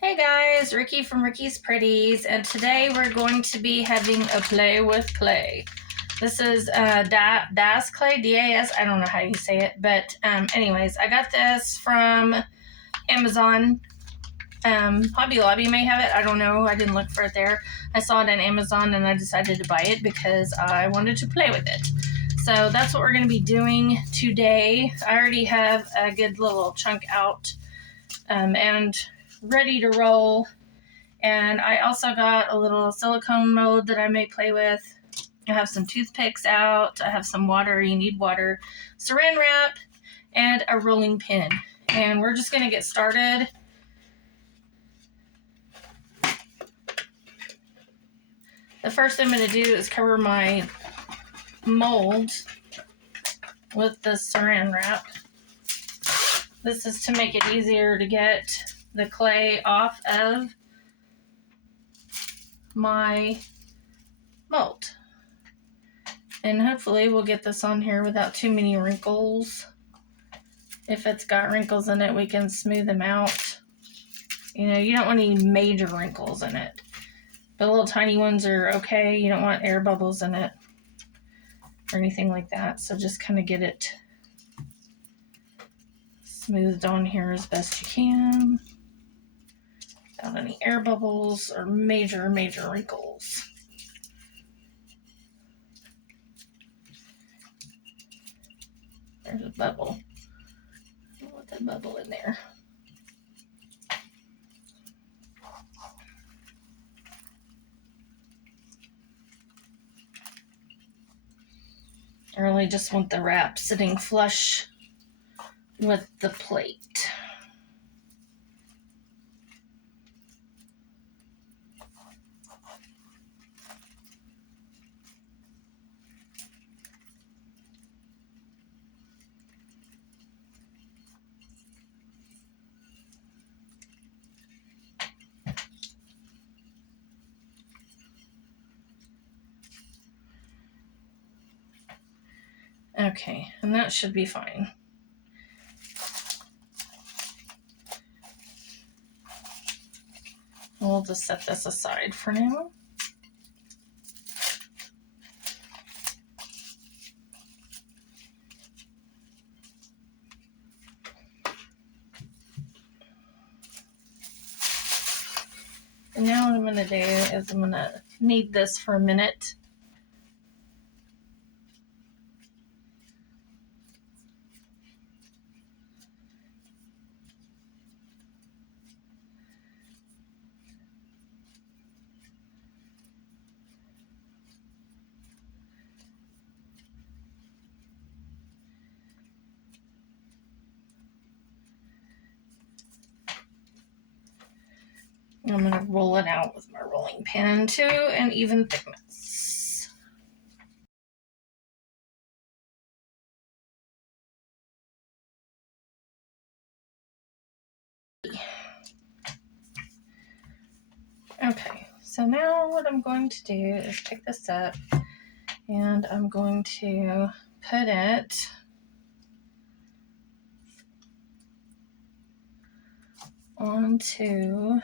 Hey guys, Ricky from Ricky's Pretties, and today we're going to be having a play with clay. This is Das clay, D-A-S, I don't know how you say it, but anyways, I got this from Amazon. Hobby Lobby may have it, I don't know, I didn't look for it there. I saw it on Amazon and I decided to buy it because I wanted to play with it. So that's what we're going to be doing today. I already have a good little chunk out and ready to roll. And I also got a little silicone mold that I may play with. I have some toothpicks out. I have some water. You need water. Saran wrap and a rolling pin. And we're just going to get started. The first thing I'm going to do is cover my mold with the saran wrap. This is to make it easier to get the clay off of my mold. And hopefully we'll get this on here without too many wrinkles. If it's got wrinkles in it, we can smooth them out. You know, you don't want any major wrinkles in it. The little tiny ones are okay. You don't want air bubbles in it or anything like that. So just kind of get it smoothed on here as best you can without any air bubbles or major wrinkles. There's a bubble. I don't want that bubble in there. I really just want the wrap sitting flush with the plate. Okay, and that should be fine. We'll just set this aside for now. And now what I'm going to do is I'm going to knead this for a minute. I'm going to roll it out with my rolling pin to an even thickness. Okay, so now what I'm going to do is pick this up and I'm going to put it onto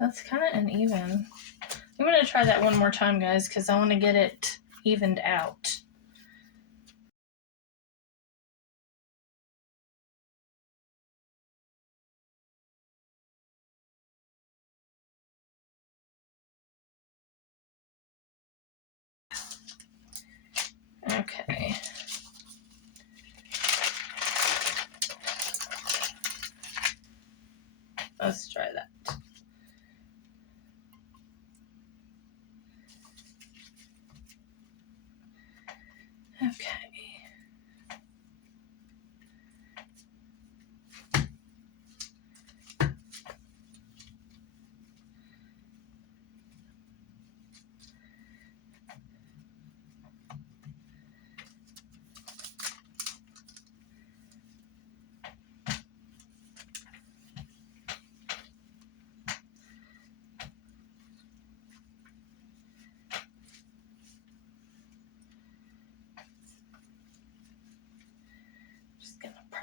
that's kind of uneven. I'm going to try that one more time, guys, because I want to get it evened out. Okay. Let's try that. Okay.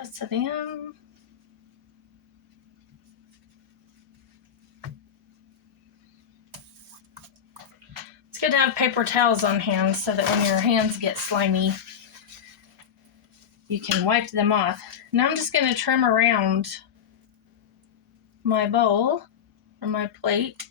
press it in. It's good to have paper towels on hand so that when your hands get slimy, you can wipe them off. Now I'm just going to trim around my bowl or my plate.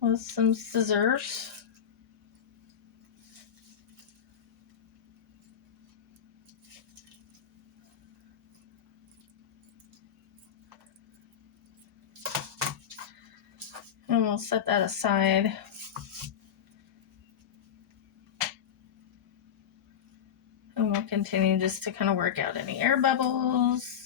With some scissors. And we'll set that aside. And we'll continue just to kind of work out any air bubbles.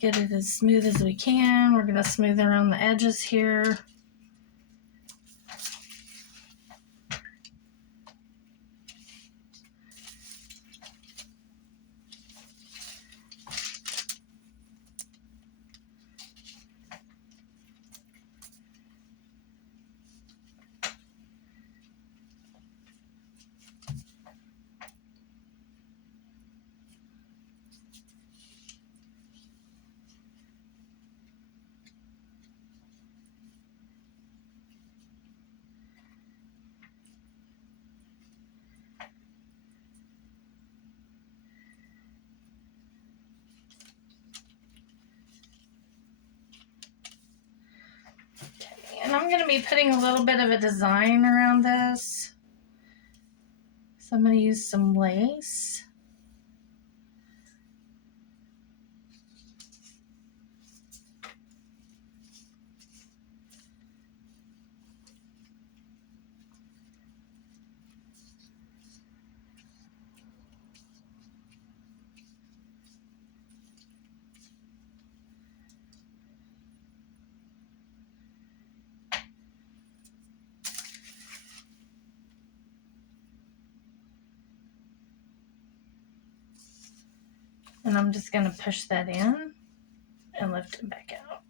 Get it as smooth as we can. We're going to smooth around the edges here. And I'm going to be putting a little bit of a design around this. So I'm going to use some lace. And I'm just going to push that in and lift it back out.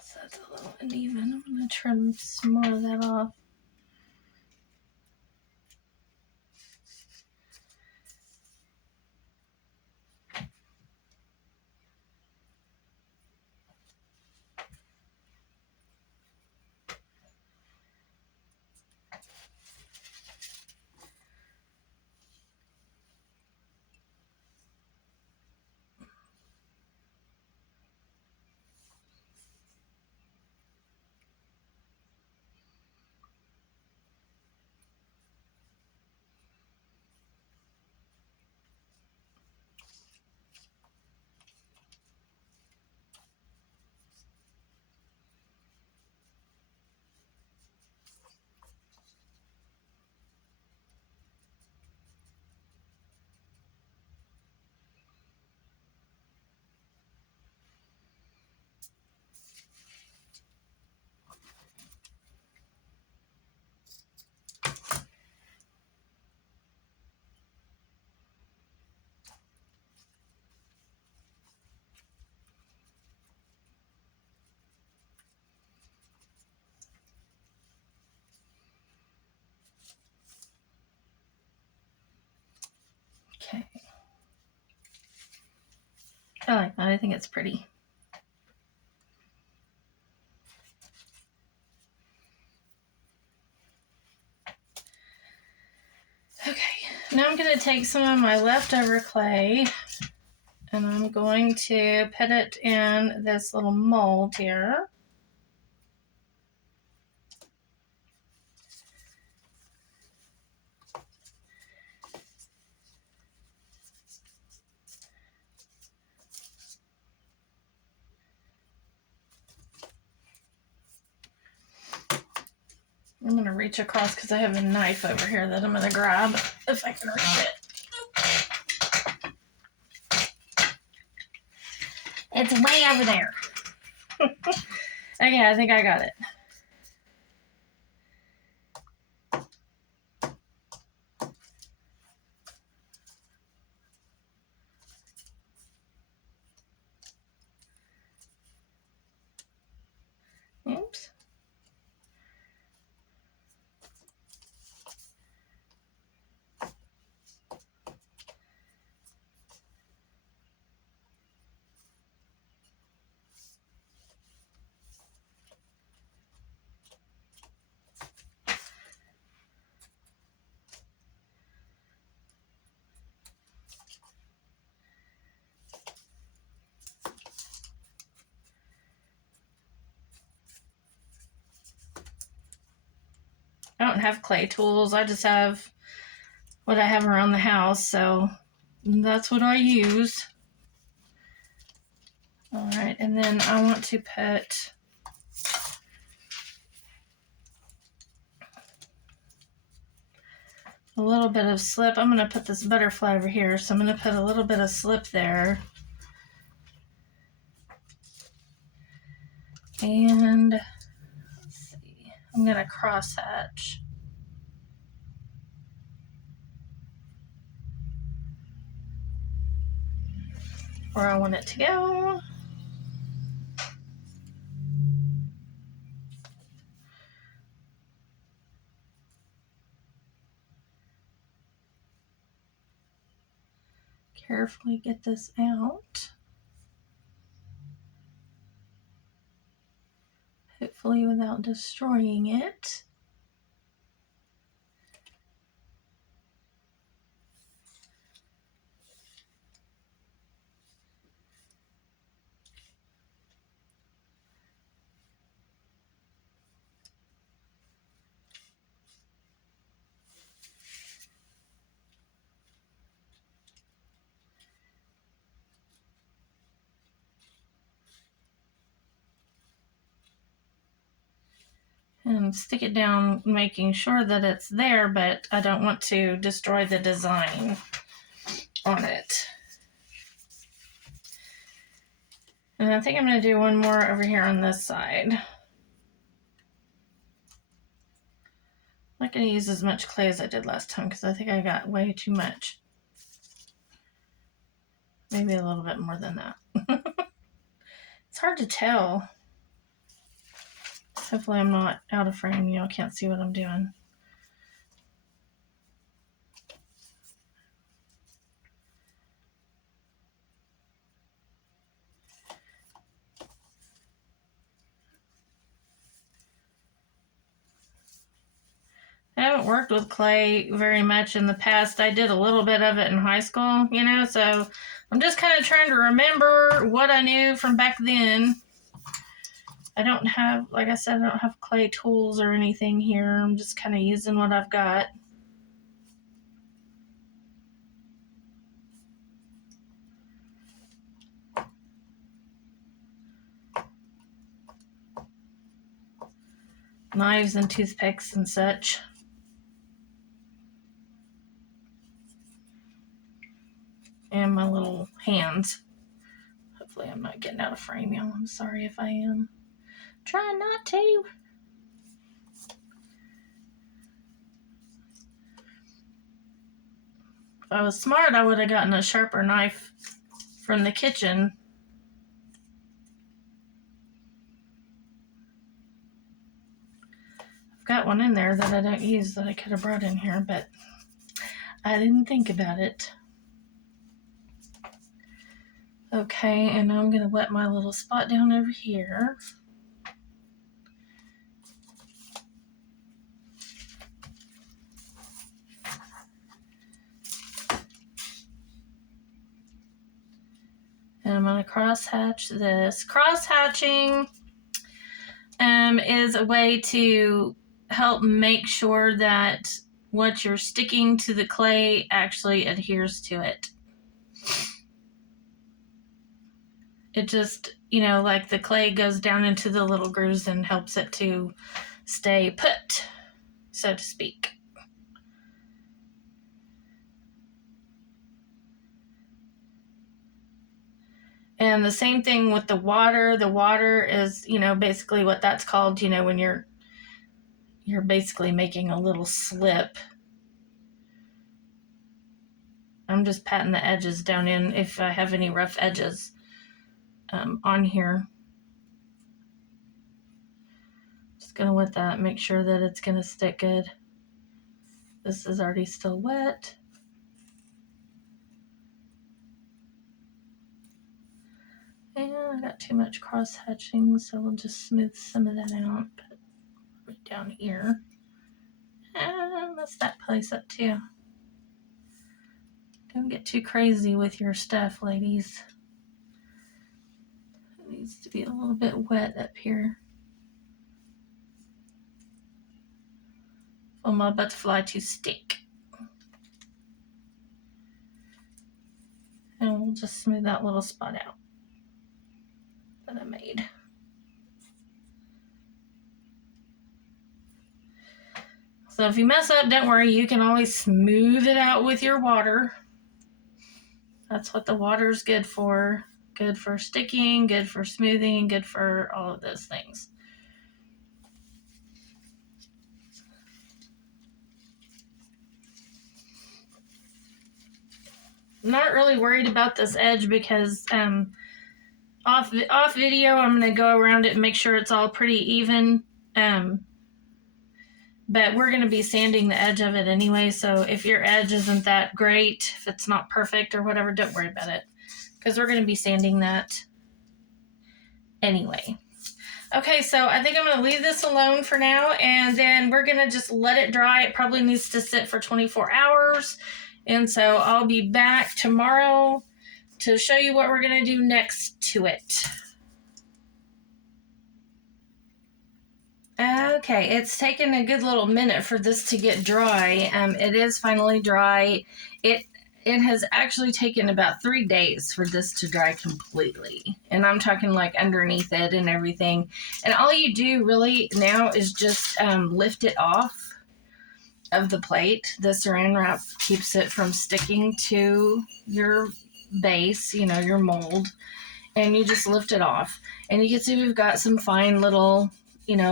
So that's a little uneven. I'm going to trim some more of that off. I like that. I think it's pretty. Okay, now I'm going to take some of my leftover clay and I'm going to put it in this little mold here. I'm going to reach across because I have a knife over here that I'm going to grab if I can reach it. It's way over there. Okay, I think I got it. Oops. I don't have clay tools. I just have what I have around the house, so that's what I use. All right, and then I want to put a little bit of slip. I'm going to put this butterfly over here, so I'm going to put a little bit of slip there. And let's see, I'm going to cross hatch. Where I want it to go. Carefully get this out. Hopefully without destroying it. And stick it down, making sure that it's there, but I don't want to destroy the design on it. And I think I'm going to do one more over here on this side. I'm not going to use as much clay as I did last time because I think I got way too much. Maybe a little bit more than that. It's hard to tell. Hopefully I'm not out of frame. Y'all can't see what I'm doing. I haven't worked with clay very much in the past. I did a little bit of it in high school, you know, so I'm just kind of trying to remember what I knew from back then. I don't have, like I said, I don't have clay tools or anything here. I'm just kind of using what I've got. Knives and toothpicks and such. And my little hands. Hopefully I'm not getting out of frame, y'all. I'm sorry if I am. Trying not to. If I was smart, I would have gotten a sharper knife from the kitchen. I've got one in there that I don't use that I could have brought in here, but I didn't think about it. Okay, and now I'm going to wet my little spot down over here. And I'm going to cross hatch this. Cross hatching is a way to help make sure that what you're sticking to the clay actually adheres to it. It just, like the clay goes down into the little grooves and helps it to stay put, so to speak. And the same thing with the water. The water is, basically what that's called, when you're basically making a little slip. I'm just patting the edges down in if I have any rough edges on here. Just gonna wet that, make sure that it's gonna stick good. This is already still wet. And I got too much cross hatching, so we'll just smooth some of that out. Put it right down here. And mess that place up too. Don't get too crazy with your stuff, ladies. It needs to be a little bit wet up here. For my butterfly to stick. And we'll just smooth that little spot out that I made. So if you mess up, don't worry, you can always smooth it out with your water. That's what the water's good for. Good for sticking, good for smoothing, good for all of those things. I'm not really worried about this edge because off video, I'm going to go around it and make sure it's all pretty even. But we're going to be sanding the edge of it anyway, so if your edge isn't that great, if it's not perfect or whatever, don't worry about it, because we're going to be sanding that anyway. Okay, so I think I'm going to leave this alone for now, and then we're going to just let it dry. It probably needs to sit for 24 hours, and so I'll be back tomorrow to show you what we're going to do next to it. Okay, it's taken a good little minute for this to get dry. It is finally dry. It has actually taken about 3 days for this to dry completely. And I'm talking like underneath it and everything. And all you do really now is just lift it off of the plate. The saran wrap keeps it from sticking to your base, your mold. And you just lift it off. And you can see we've got some fine little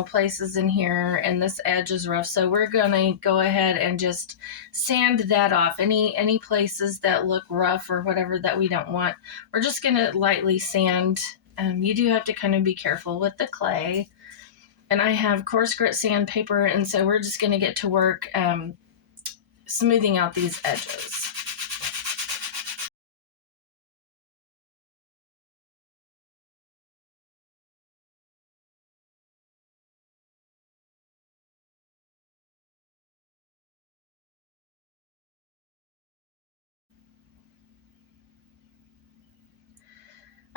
places in here, and this edge is rough, so we're gonna go ahead and just sand that off. Any places that look rough or whatever that we don't want, we're just gonna lightly sand. You do have to kind of be careful with the clay, and I have coarse grit sandpaper, and so we're just gonna get to work smoothing out these edges.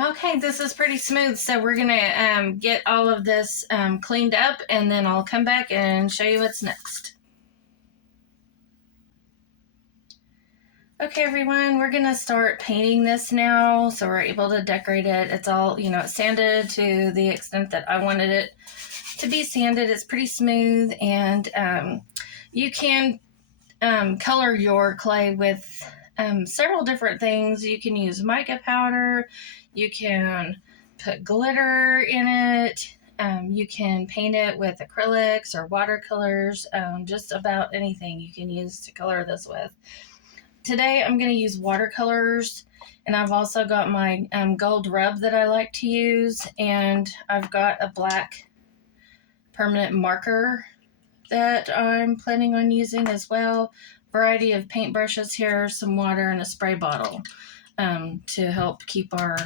Okay, this is pretty smooth, so we're gonna get all of this cleaned up, and then I'll come back and show you what's next. Okay, everyone, we're gonna start painting this now, so we're able to decorate it. It's all, it's sanded to the extent that I wanted it to be sanded. It's pretty smooth, and you can color your clay with several different things. You can use mica powder, you can put glitter in it, you can paint it with acrylics or watercolors, just about anything you can use to color this with. Today I'm going to use watercolors, and I've also got my gold rub that I like to use, and I've got a black permanent marker that I'm planning on using as well. Variety of paint brushes here, some water, and a spray bottle. to help keep our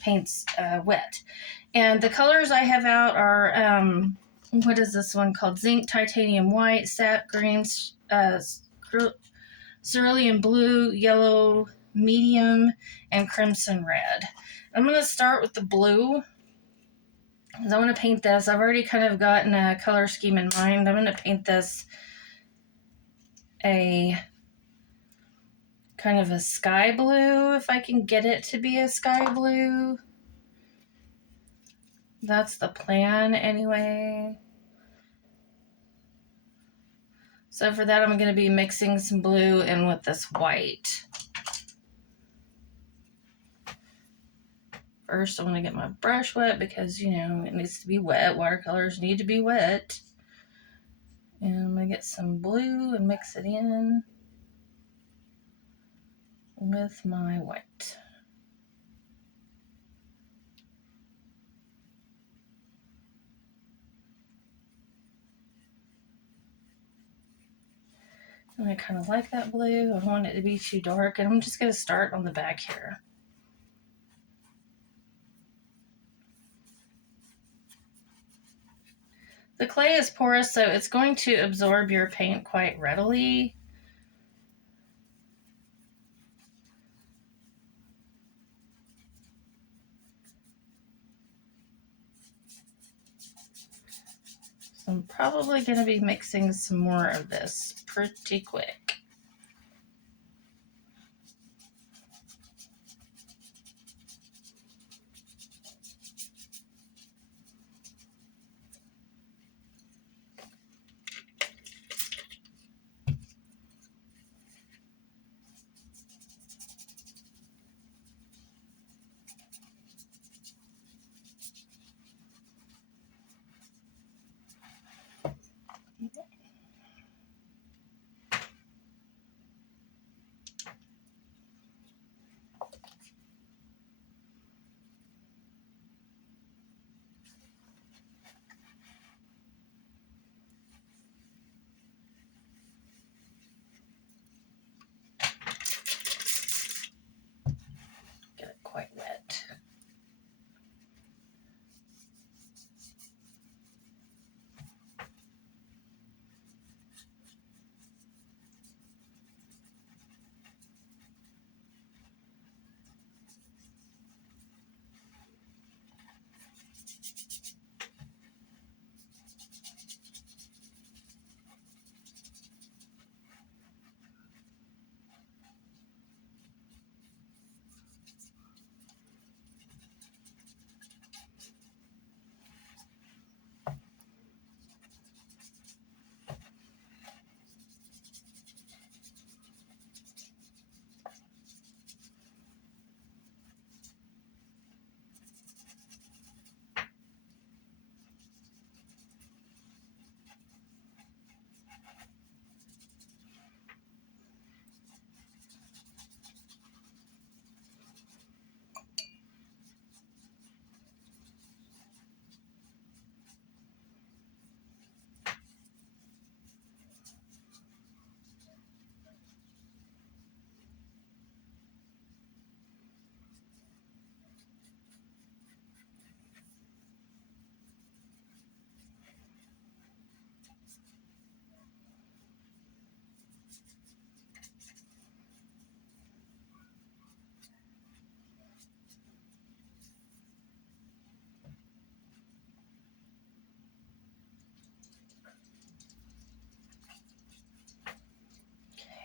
paints wet. And the colors I have out are, what is this one called? Zinc, titanium white, sap green, cerulean blue, yellow, medium, and crimson red. I'm going to start with the blue because I want to paint this. I've already kind of gotten a color scheme in mind. I'm going to paint this a kind of a sky blue, if I can get it to be a sky blue. That's the plan anyway. So for that, I'm going to be mixing some blue in with this white. First, I want to get my brush wet because, you know, it needs to be wet. Watercolors need to be wet. And I'm going to get some blue and mix it in with my white. And I kind of like that blue. I don't want it to be too dark. And I'm just going to start on the back here. The clay is porous, so it's going to absorb your paint quite readily. So I'm probably going to be mixing some more of this pretty quick. Get it quite wet.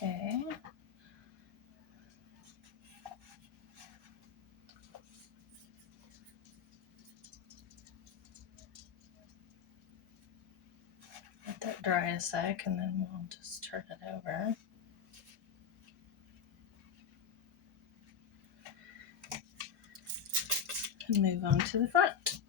Okay. Let that dry a sec and then we'll just turn it over. And move on to the front.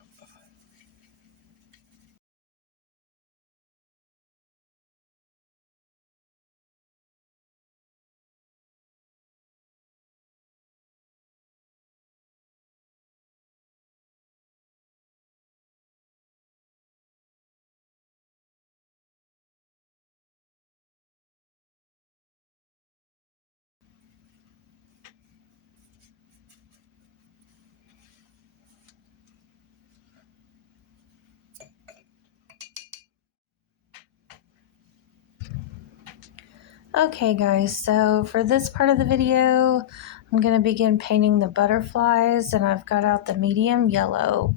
Okay guys, so for this part of the video, I'm going to begin painting the butterflies, and I've got out the medium yellow.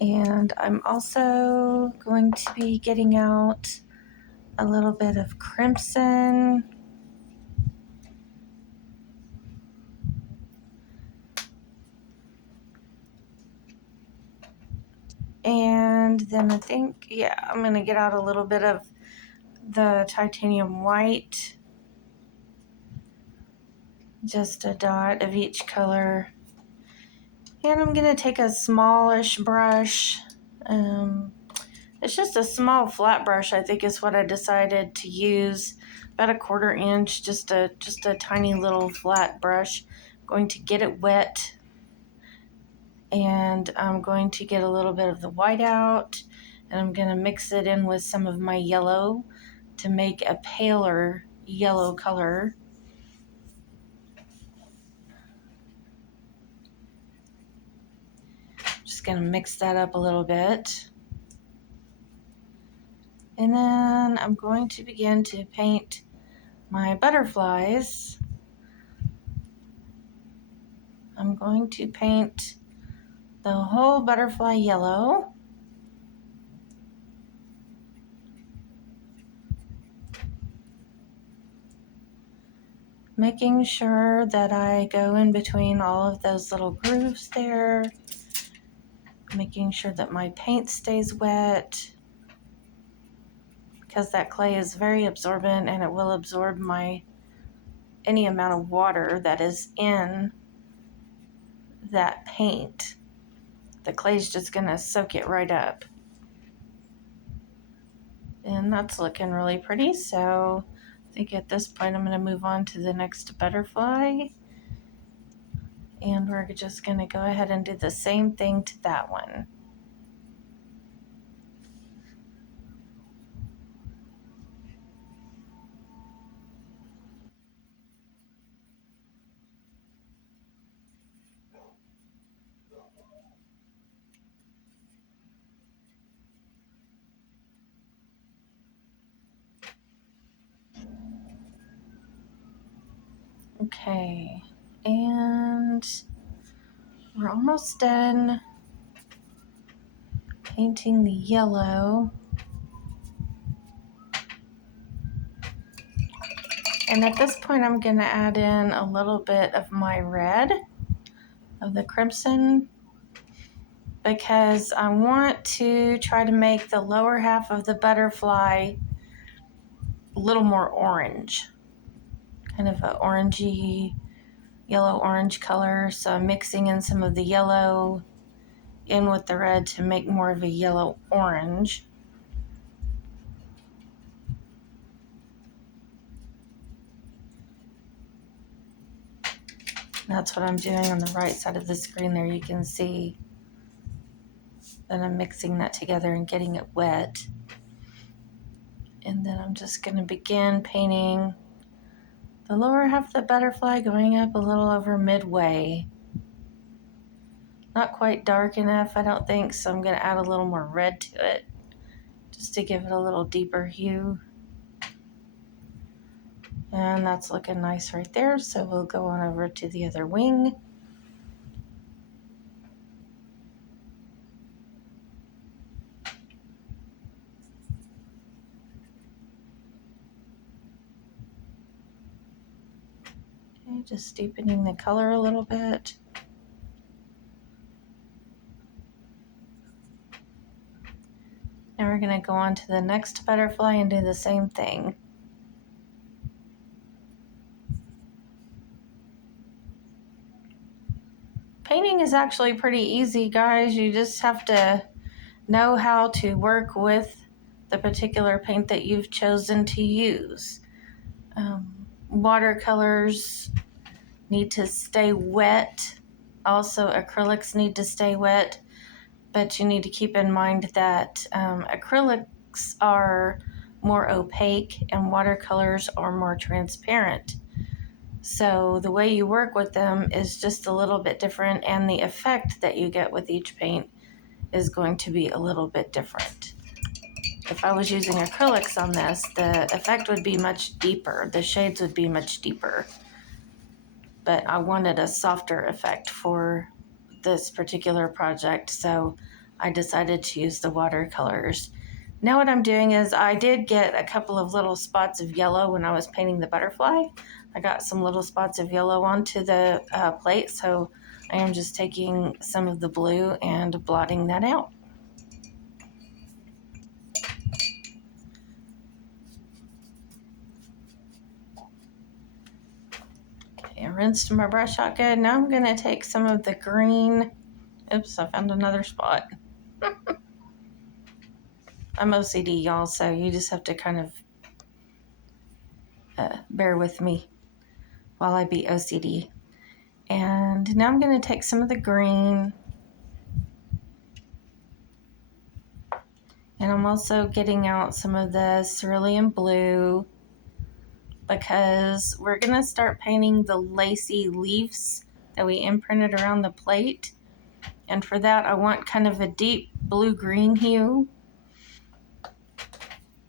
And I'm also going to be getting out a little bit of crimson. And then I think, yeah, I'm going to get out a little bit of the titanium white. Just a dot of each color. And I'm going to take a smallish brush. It's just a small flat brush, I think is what I decided to use. About a 1/4 inch, just a tiny little flat brush. I'm going to get it wet. And I'm going to get a little bit of the white out. And I'm going to mix it in with some of my yellow to make a paler yellow color. Just going to mix that up a little bit. And then I'm going to begin to paint my butterflies. I'm going to paint the whole butterfly yellow. Making sure that I go in between all of those little grooves there. Making sure that my paint stays wet, because that clay is very absorbent and it will absorb any amount of water that is in that paint. The clay is just going to soak it right up. And that's looking really pretty, so I think at this point I'm going to move on to the next butterfly. And we're just going to go ahead and do the same thing to that one. Okay, and we're almost done painting the yellow. And at this point I'm going to add in a little bit of my red, of the crimson, because I want to try to make the lower half of the butterfly a little more orange. Kind of an orangey, yellow-orange color. So I'm mixing in some of the yellow in with the red to make more of a yellow-orange. That's what I'm doing on the right side of the screen there. You can see that I'm mixing that together and getting it wet. And then I'm just going to begin painting the lower half of the butterfly, going up a little over midway. Not quite dark enough, I don't think, so I'm going to add a little more red to it, just to give it a little deeper hue. And that's looking nice right there, so we'll go on over to the other wing. Okay, just deepening the color a little bit. Now we're going to go on to the next butterfly and do the same thing. Painting is actually pretty easy, guys. You just have to know how to work with the particular paint that you've chosen to use. Watercolors need to stay wet. Also, acrylics need to stay wet. But you need to keep in mind that acrylics are more opaque and watercolors are more transparent. So the way you work with them is just a little bit different, and the effect that you get with each paint is going to be a little bit different. if I was using acrylics on this, the effect would be much deeper. The shades would be much deeper. But I wanted a softer effect for this particular project, so I decided to use the watercolors. Now what I'm doing is I did get a couple of little spots of yellow when I was painting the butterfly. I got some little spots of yellow onto the plate, so I am just taking some of the blue and blotting that out. Okay, I rinsed my brush out good. Now I'm going to take some of the green. Oops, I found another spot. I'm OCD, y'all, so you just have to kind of bear with me while I be OCD. And now I'm going to take some of the green, and I'm also getting out some of the cerulean blue because we're going to start painting the lacy leaves that we imprinted around the plate. And for that, I want kind of a deep blue-green hue.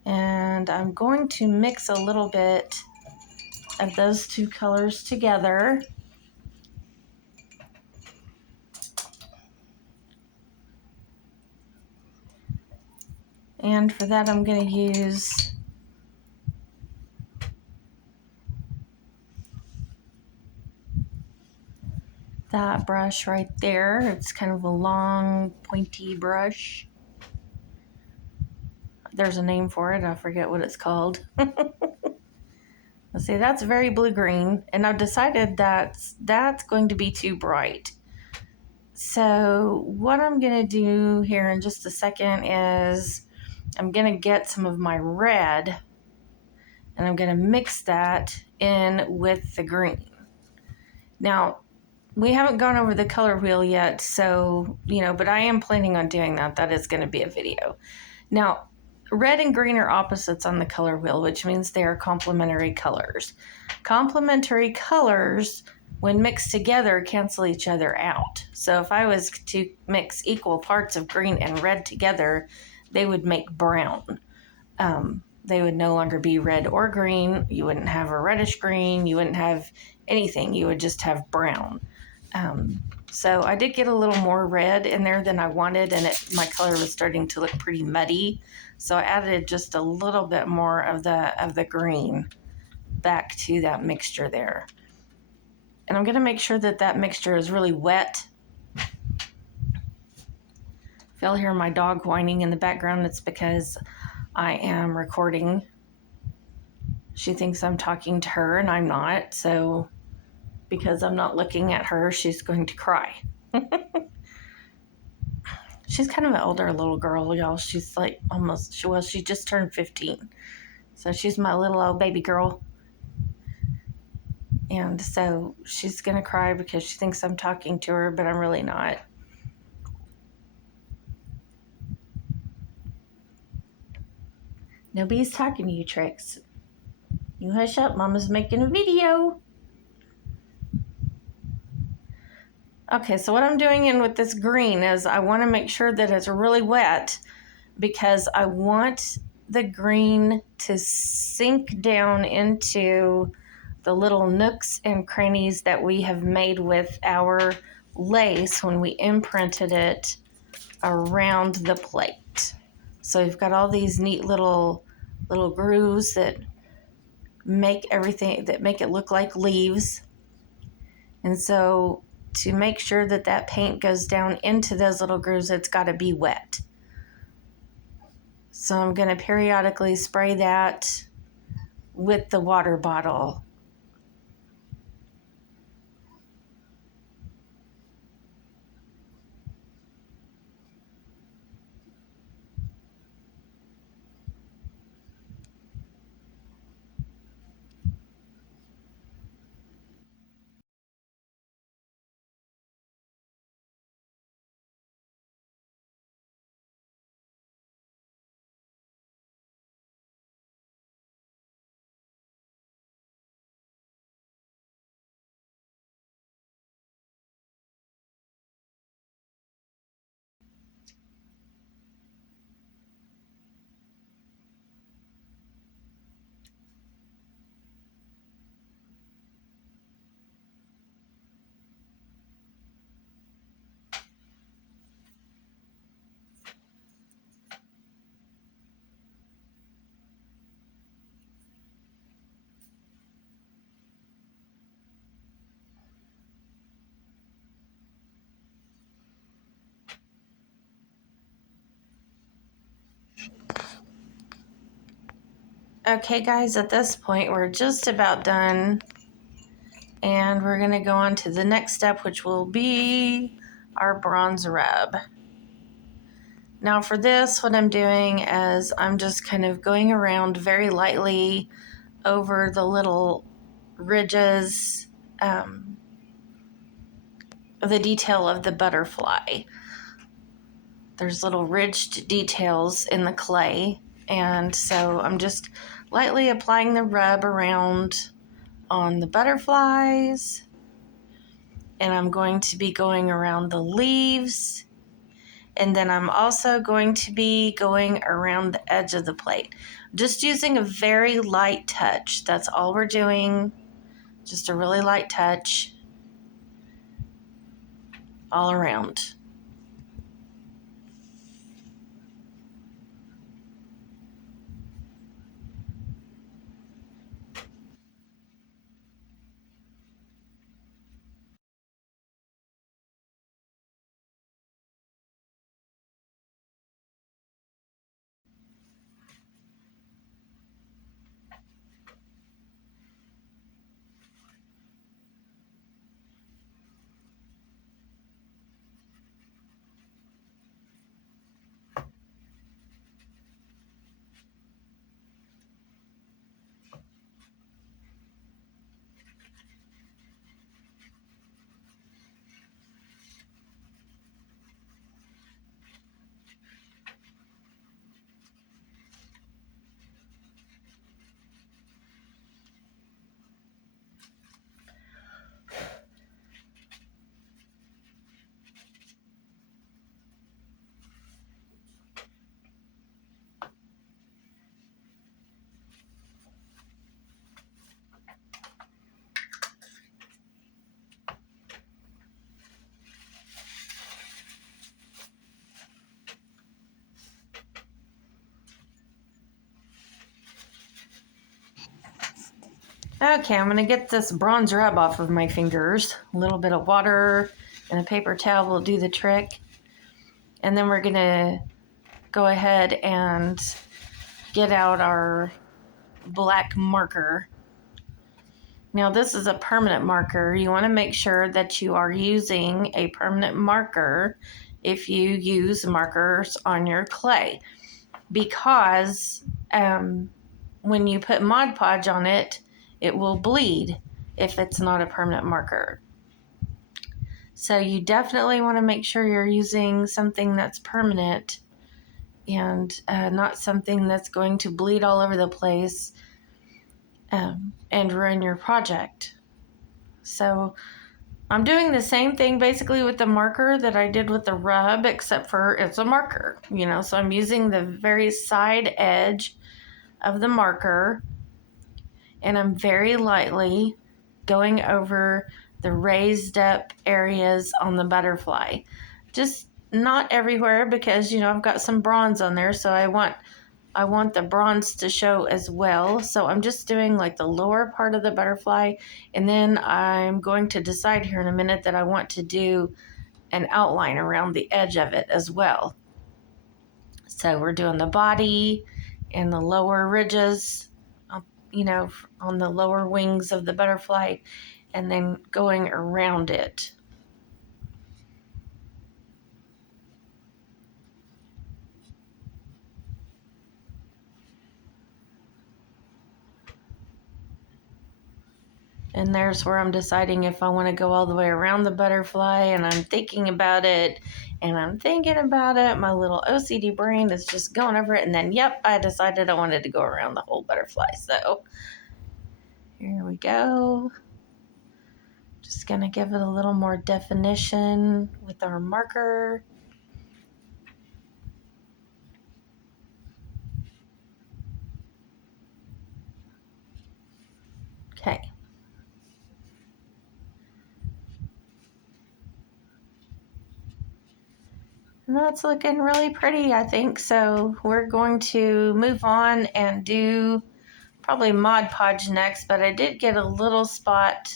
And I'm going to mix a little bit of those two colors together. And for that, I'm going to use that brush right there. It's kind of a long, pointy brush. There's a name for it. I forget what it's called. Let's see, that's very blue-green, and I've decided that's going to be too bright. So what I'm going to do here in just a second is I'm going to get some of my red, and I'm going to mix that in with the green. Now, we haven't gone over the color wheel yet, so, but I am planning on doing that. That is going to be a video. Now, red and green are opposites on the color wheel, which means they are complementary colors. Complementary colors, when mixed together, cancel each other out. So if I was to mix equal parts of green and red together, they would make brown. They would no longer be red or green. You wouldn't have a reddish green. You wouldn't have anything. You would just have brown. So I did get a little more red in there than I wanted, and my color was starting to look pretty muddy. So I added just a little bit more of the green back to that mixture there. And I'm going to make sure that mixture is really wet. If you'll hear my dog whining in the background, it's because I am recording. She thinks I'm talking to her, and I'm not. So because I'm not looking at her, she's going to cry. She's kind of an older little girl, y'all. She's like she just turned 15. So she's my little old baby girl. And so she's going to cry because she thinks I'm talking to her, but I'm really not. Nobody's talking to you, Trix. You hush up. Mama's making a video. Okay, so what I'm doing in with this green is I want to make sure that it's really wet because I want the green to sink down into the little nooks and crannies that we have made with our lace when we imprinted it around the plate. So we've got all these neat little grooves that make it look like leaves. And so to make sure that paint goes down into those little grooves, it's got to be wet. So I'm going to periodically spray that with the water bottle. Okay guys, at this point we're just about done, and we're going to go on to the next step, which will be our bronze rub. Now for this, what I'm doing is I'm just kind of going around very lightly over the little ridges, the detail of the butterfly. There's little ridged details in the clay, and so I'm just lightly applying the rub around on the butterflies, and I'm going to be going around the leaves, and then I'm also going to be going around the edge of the plate, just using a very light touch. That's all we're doing, just a really light touch all around. Okay, I'm going to get this bronze rub off of my fingers. A little bit of water and a paper towel will do the trick. And then we're going to go ahead and get out our black marker. Now this is a permanent marker. You want to make sure that you are using a permanent marker if you use markers on your clay, because when you put Mod Podge on it, it will bleed if it's not a permanent marker. So you definitely want to make sure you're using something that's permanent and not something that's going to bleed all over the place and ruin your project. So I'm doing the same thing basically with the marker that I did with the rub, except for it's a marker, you know, so I'm using the very side edge of the marker, and I'm very lightly going over the raised up areas on the butterfly. Just not everywhere, because, you know, I've got some bronze on there, so I want the bronze to show as well. So I'm just doing like the lower part of the butterfly, and then I'm going to decide here in a minute that I want to do an outline around the edge of it as well. So we're doing the body and the lower ridges, you know, on the lower wings of the butterfly, and then going around it. And there's where I'm deciding if I want to go all the way around the butterfly, and I'm thinking about it, and I'm thinking about it. My little OCD brain is just going over it, and then, yep, I decided I wanted to go around the whole butterfly. So here we go. Just going to give it a little more definition with our marker. Okay. And that's looking really pretty, I think. So we're going to move on and do probably Mod Podge next, but I did get a little spot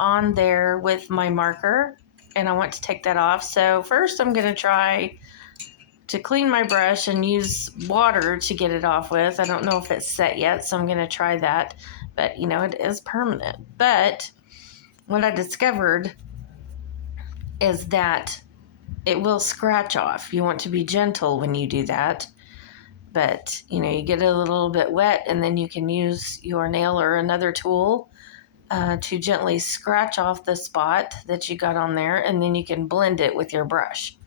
on there with my marker, and I want to take that off. So first I'm going to try to clean my brush and use water to get it off with. I don't know if it's set yet, so I'm going to try that. But, you know, it is permanent. But what I discovered is that it will scratch off. You want to be gentle when you do that. But, you know, you get it a little bit wet, and then you can use your nail or another tool to gently scratch off the spot that you got on there, and then you can blend it with your brush.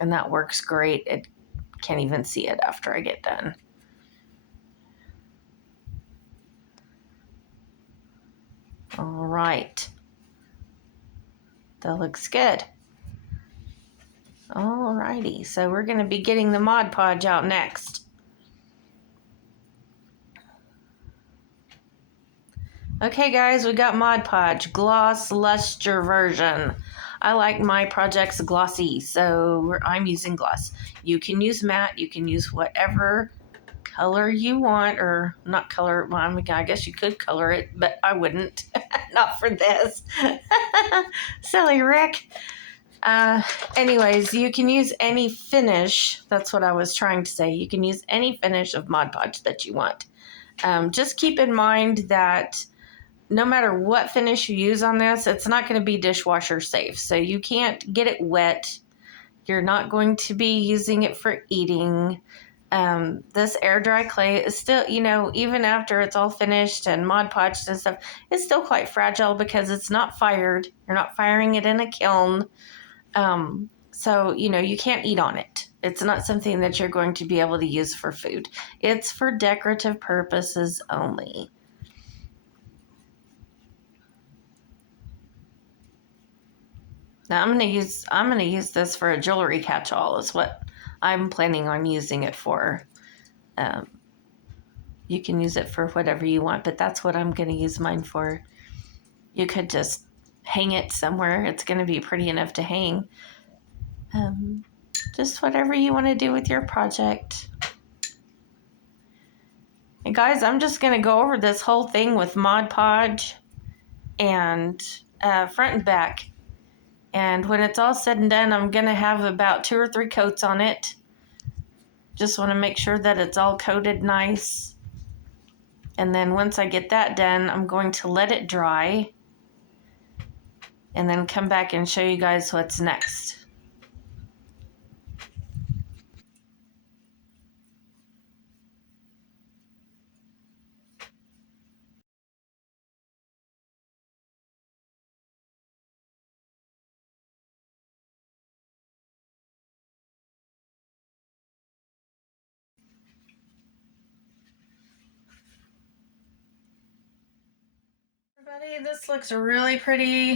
And that works great. It can't even see it after I get done. All right. That looks good. All righty. So we're going to be getting the Mod Podge out next. Okay, guys, we got Mod Podge, Gloss Luster version. I like my projects glossy, so I'm using gloss. You can use matte. You can use whatever color you want, or not color. Well, I guess you could color it, but I wouldn't. Not for this. Silly Rick. Anyways, you can use any finish. That's what I was trying to say. You can use any finish of Mod Podge that you want. Just keep in mind that no matter what finish you use on this, it's not going to be dishwasher safe. So you can't get it wet. You're not going to be using it for eating. This air dry clay is still, you know, even after it's all finished and Mod Podged and stuff, it's still quite fragile because it's not fired. You're not firing it in a kiln. So, you know, you can't eat on it. It's not something that you're going to be able to use for food. It's for decorative purposes only. Now I'm gonna use this for a jewelry catch-all is what I'm planning on using it for. You can use it for whatever you want, but that's what I'm gonna use mine for. You could just hang it somewhere. It's gonna be pretty enough to hang. Just whatever you want to do with your project. And guys, I'm just gonna go over this whole thing with Mod Podge and front and back. And when it's all said and done, I'm going to have about 2 or 3 coats on it. Just want to make sure that it's all coated nice. And then once I get that done, I'm going to let it dry. And then come back and show you guys what's next. Everybody, this looks really pretty.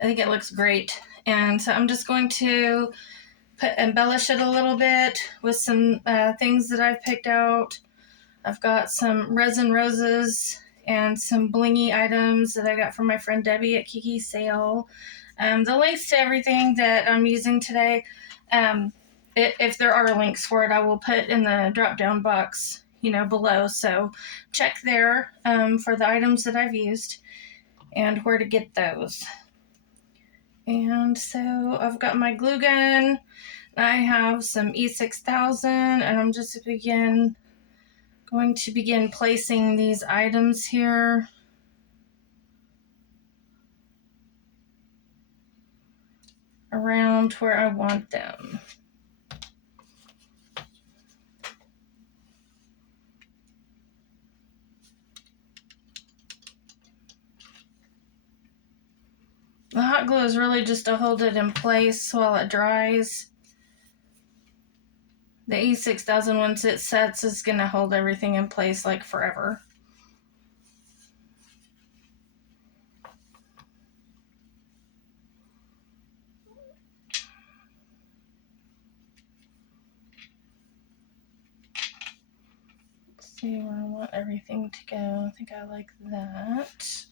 I think it looks great. And so I'm just going to embellish it a little bit with some things that I've picked out. I've got some resin roses and some blingy items that I got from my friend Debbie at Kiki's sale. The links to everything that I'm using today, if there are links for it, I will put in the drop-down box, you know, below. So check there for the items that I've used and where to get those. And so I've got my glue gun. I have some E6000, and I'm just going to begin placing these items here. Around where I want them. The hot glue is really just to hold it in place while it dries. The E6000, once it sets, is going to hold everything in place like forever. Let's see where I want everything to go. I think I like that.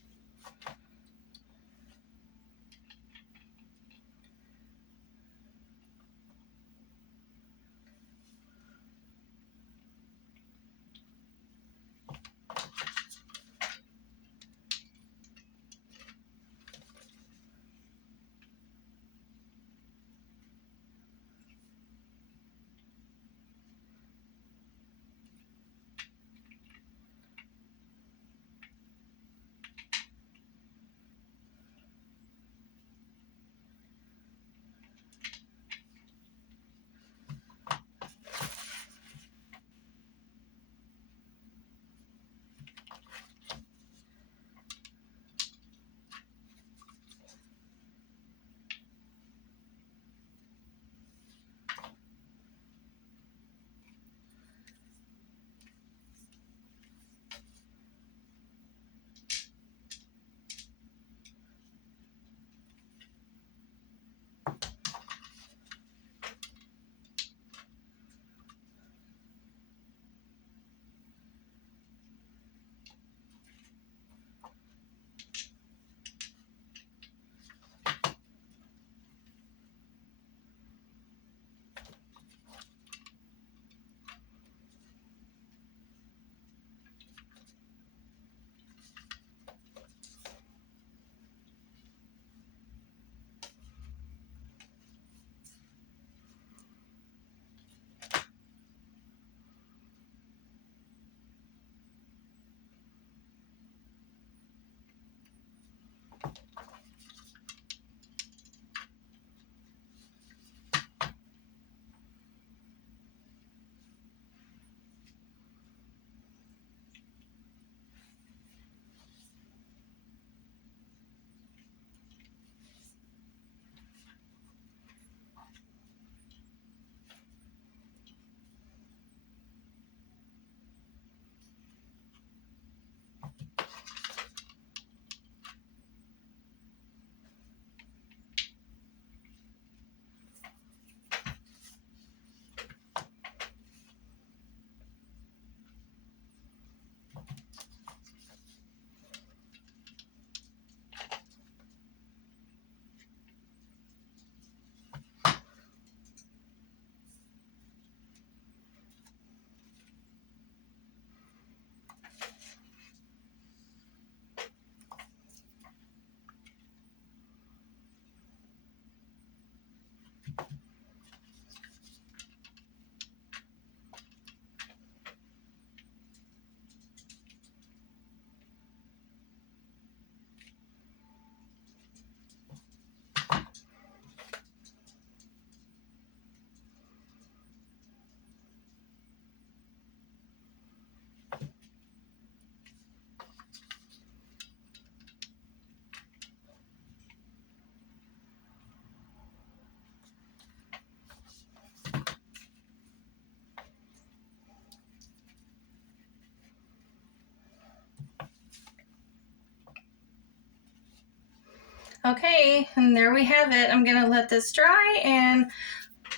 Okay, and there we have it. I'm gonna let this dry and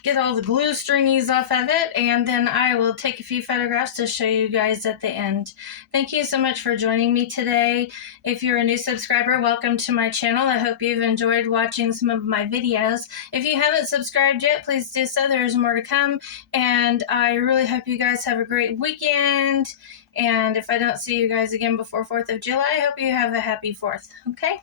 get all the glue stringies off of it, and then I will take a few photographs to show you guys at the end. Thank you so much for joining me today. If you're a new subscriber, welcome to my channel. I hope you've enjoyed watching some of my videos. If you haven't subscribed yet, please do so. There's more to come, and I really hope you guys have a great weekend. And if I don't see you guys again before 4th of July, I hope you have a happy 4th, okay?